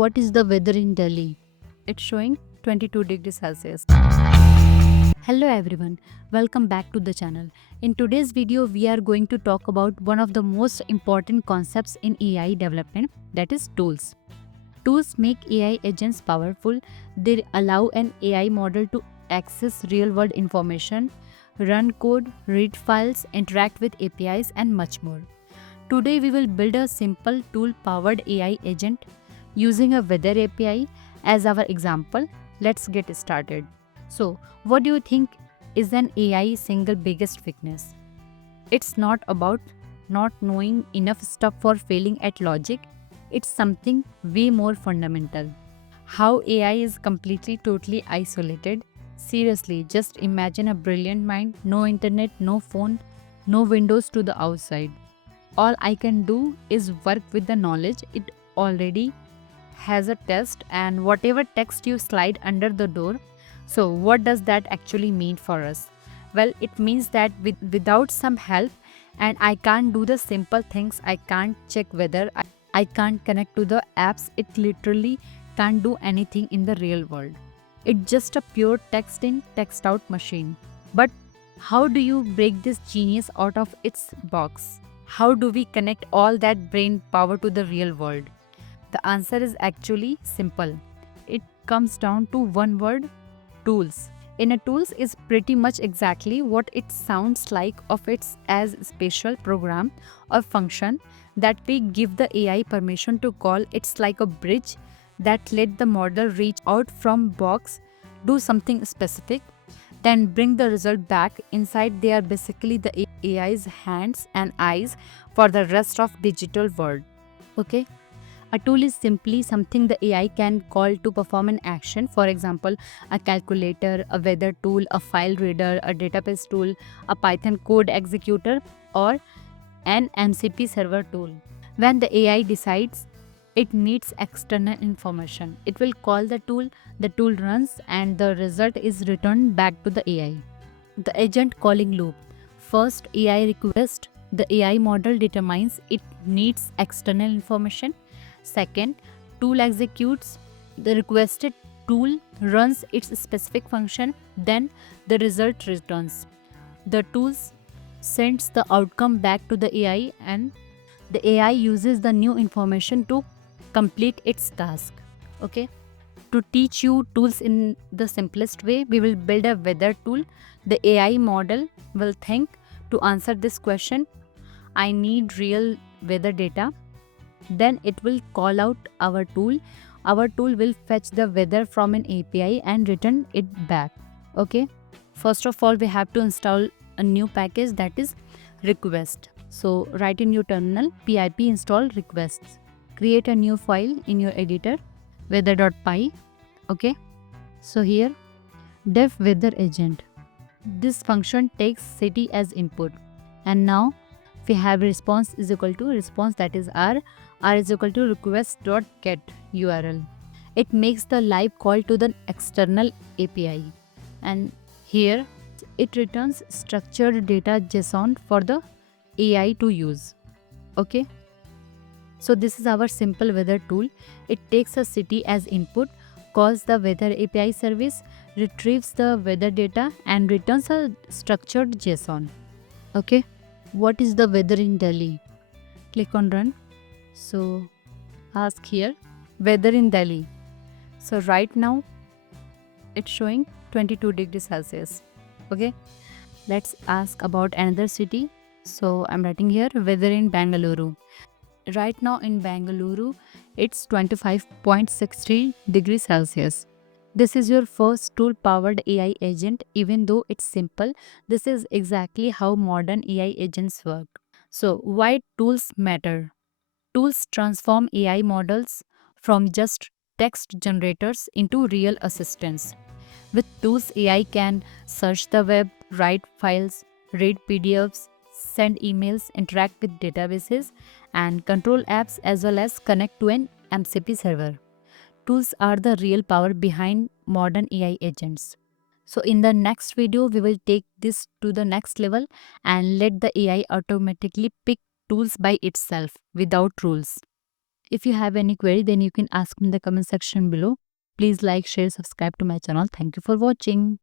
What is the weather in Delhi? It's showing 22 degrees Celsius. Hello everyone, welcome back to the channel. In today's video, we are going to talk about one of the most important concepts in AI development, that is tools. Tools make AI agents powerful. They allow an AI model to access real-world information, run code, read files, interact with APIs, and much more. Today, we will build a simple tool-powered AI agent using a weather API as our example. Let's get started. So, what do you think is an AI single biggest weakness? It's not about not knowing enough stuff for failing at logic. It's something way more fundamental. How AI is completely totally isolated. Seriously, just imagine a brilliant mind, no internet, no phone, no windows to the outside. All I can do is work with the knowledge it already has a test and whatever text you slide under the door. So, what does that actually mean for us? Well, it means that without some help, and I can't do the simple things, I can't check weather, I can't connect to the apps, it literally can't do anything in the real world. It's just a pure text in, text out machine. But how do you break this genius out of its box? How do we connect all that brain power to the real world? The answer is actually simple. It comes down to one word: tools. In a tools is pretty much exactly what it sounds like of its as special program or function that we give the AI permission to call. It's like a bridge that let the model reach out from box, do something specific, then bring the result back inside. They are basically the AI's hands and eyes for the rest of digital world. Okay? A tool is simply something the AI can call to perform an action. For example, a calculator, a weather tool, a file reader, a database tool, a Python code executor, or an MCP server tool. When the AI decides it needs external information, it will call the tool runs, and the result is returned back to the AI. The agent calling loop. First, AI request. The AI model determines it needs external information. Second, tool executes. The requested tool runs its specific function. Then the result returns. The tool sends the outcome back to the AI, and the AI uses the new information to complete its task. Okay. To teach you tools in the simplest way, we will build a weather tool. The AI model will think, to answer this question, I need real weather data. Then it will call out our tool. Our tool will fetch the weather from an API and return it back. Okay. First of all, we have to install a new package, that is request. So write in your terminal pip install requests. Create a new file in your editor, weather.py. Okay. So here, def weather agent. This function takes city as input. And now we have response is equal to response, that is r is equal to request.get URL. It makes the live call to the external API. And here it returns structured data JSON for the AI to use. Okay. So this is our simple weather tool. It takes a city as input, calls the weather API service, retrieves the weather data, and returns a structured JSON. Okay. What is the weather in Delhi? Click on run. So ask here, weather in Delhi. So right now it's showing 22 degrees Celsius. Okay. Let's ask about another city. So I'm writing here, weather in Bangalore. Right now in Bangalore, it's 25.63 degrees Celsius. This is your first tool powered AI agent. Even though it's simple, this is exactly how modern AI agents work. So, why tools matter? Tools transform AI models from just text generators into real assistants. With tools, AI can search the web, write files, read PDFs, send emails, interact with databases, and control apps as well as connect to an MCP server. Tools are the real power behind modern AI agents. So, in the next video, we will take this to the next level and let the AI automatically pick tools by itself without rules. If you have any query, then you can ask me in the comment section below. Please like, share, subscribe to my channel. Thank you for watching.